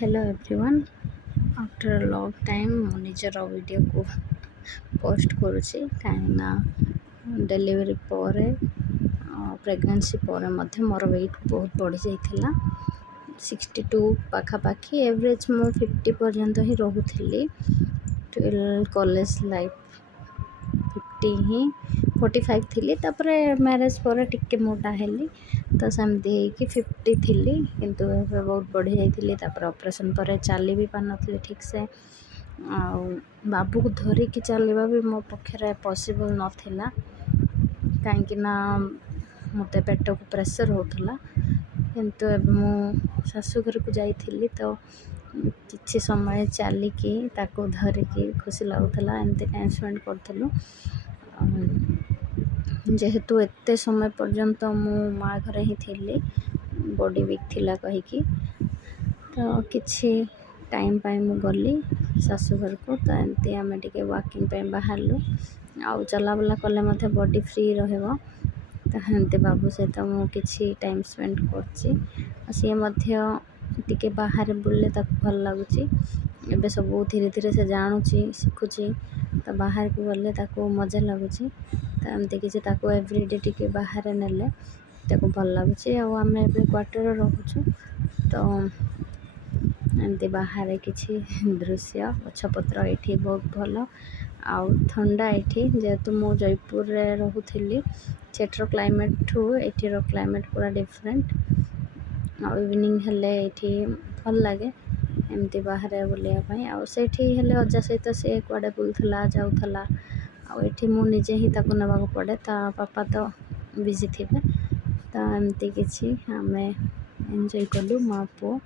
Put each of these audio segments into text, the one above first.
Hello everyone after a long time मु निजर video को पोस्ट करुँची कहीं डेलीवरी पर प्रेगनेंसी पर मोर वेट बहुत बढ़ी जाइथिला 62 पाखापाखि एवरेज मु 50 पर्यंत ही रोथली कॉलेज लाइफ 50 ही 45 थी तापर मैरिज पर टिके मोटा हेली तो सेमती कि 50 थी किंतु बहुत बढ़ी जाइली तापर ऑपरेशन पर चली भी पार नी ठीक से बाबू को धरिकी चलवा भी मो पक्षे पॉसिबल नाला कहीं मत पेट को प्रेशर होता किंतु मु शाशुघर को जाइली तो किसी समय चलिकी ताको धरिकी खुशी लगुला एमती टाइम स्पेंड करूँ जेहेतु एत समय पर्यंत मु माँ घरे ही थी बॉडी वीक थिला कहीकि तो किछि टाइम पाई मु गली शाशुघर को तो एमती आम टे वाकिंग बाहरलु आउ चलाबुला कले मते बॉडी फ्री रहिबो तो एमती बाबू सहित मु किछि टाइम स्पेंड करछि सी टिके बाहर बुलले ताको भल लगुच एबे सब धीरे धीरे से जानूची शिखुची तो बाहर को गले ताको मजा लगुच तो एमती किसी ताको एवरीडे टिके बाहर नेले ताको भल लगुच आम एबे क्वार्टर रोचु तो एमती बाहर किसी दृश्य गछपत्र ये बहुत भल आउ ठंडा ये जेहेतु मु जयपुर रे रोथली सेठर क्लाइमेट ठू एठीर क्लाइमेट पूरा डिफरेंट आ इवनिंग हेले ये भल लगे एमती बाहर बुलायापाई आठी हेले अजा सहित सी कुआडे बुलूला जाऊला आठी मु निजे ही ताको नेबा पड़े ता पापा तो बिजी थे तो एमती किसी आम एंजॉय कलु माँ पुओ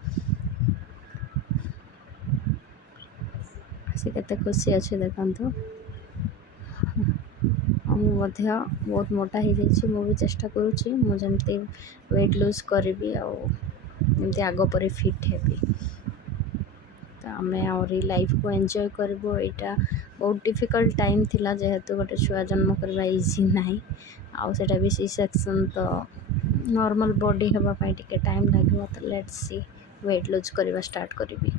से केते खुशी अच्छे देखु मुझे बहुत मोटा हो जाइए मु भी चेष्टा करुँची मुझे वेट लूज करी आमती आग पर फिट हेबी तो आम आहरी लाइफ को एंजॉय करूँ यहाँ बहुत डिफिकल्ट टाइम थिला जेहेतु गोटे छुआ जन्म करवा इजी ना आउटा भी सी सेक्शन तो नॉर्मल बॉडी होगापाई टिके टाइम लगे तो लेट्स सी वेट लूज करवा स्टार्ट करी।